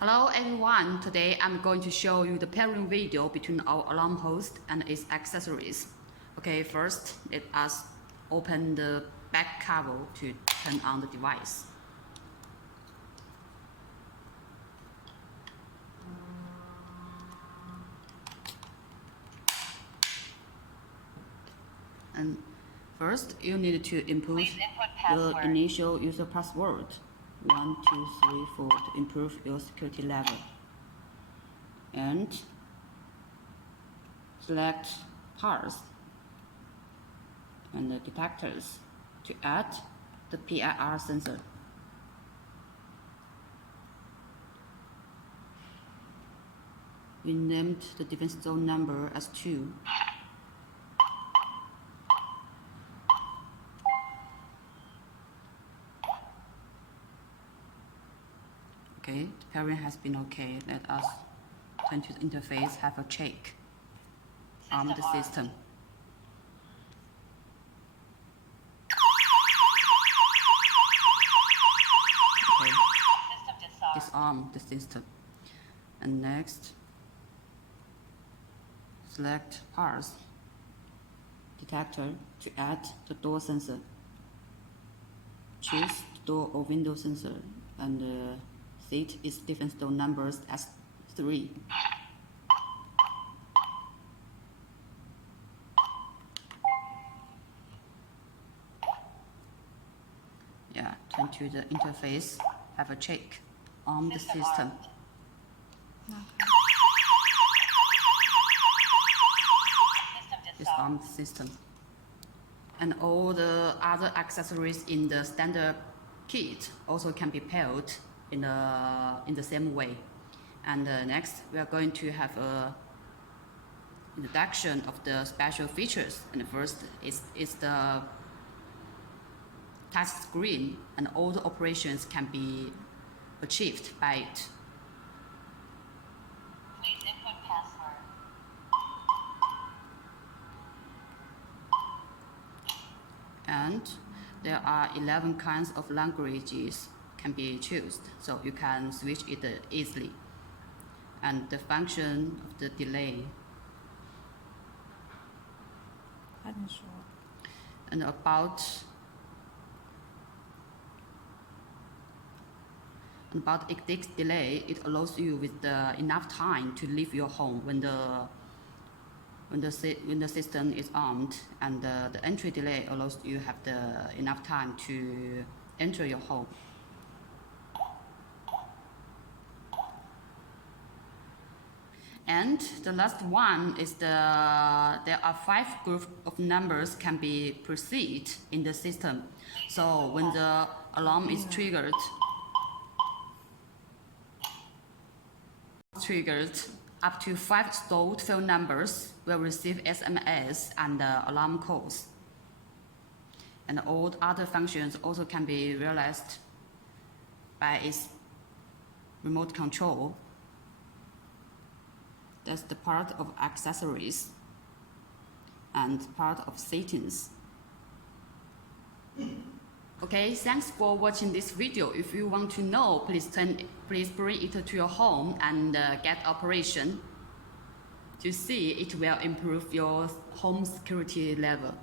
Hello everyone, today I'm going to show you the pairing video between our alarm host and its accessories. Okay, first let us open the back cover to turn on the device. And first you need to input the initial user password 1, 2, 3, 4 to improve your security level. And select parts and the detectors to add the PIR sensor. We named the defense zone number as 2. Okay, the pairing has been okay. Let us turn to the interface, have a check on the system. Okay, disarm the system. And next, select parts detector to add the door sensor. Choose the door or window sensor and set its defense zone numbers as 3. Yeah, turn to the interface, have a check on the system. Disarm the system. And all the other accessories in the standard kit also can be paired in the same way. And next, we are going to have a introduction of the special features. And first is the touch screen, and all the operations can be achieved by it. Please input password. And there are 11 kinds of languages can be chosen, so you can switch it easily. And the function of the delay. And about exit delay, it allows you with enough time to leave your home when the system is armed, and the entry delay allows you have enough time to enter your home. And the last one is there are 5 groups of numbers can be proceed in the system. So when the alarm is triggered, up to 5 stored phone numbers will receive SMS and alarm calls. And all other functions also can be realized by its remote control. That's the part of accessories and part of settings. Okay, thanks for watching this video. If you want to know, please bring it to your home and get operation to see it will improve your home security level.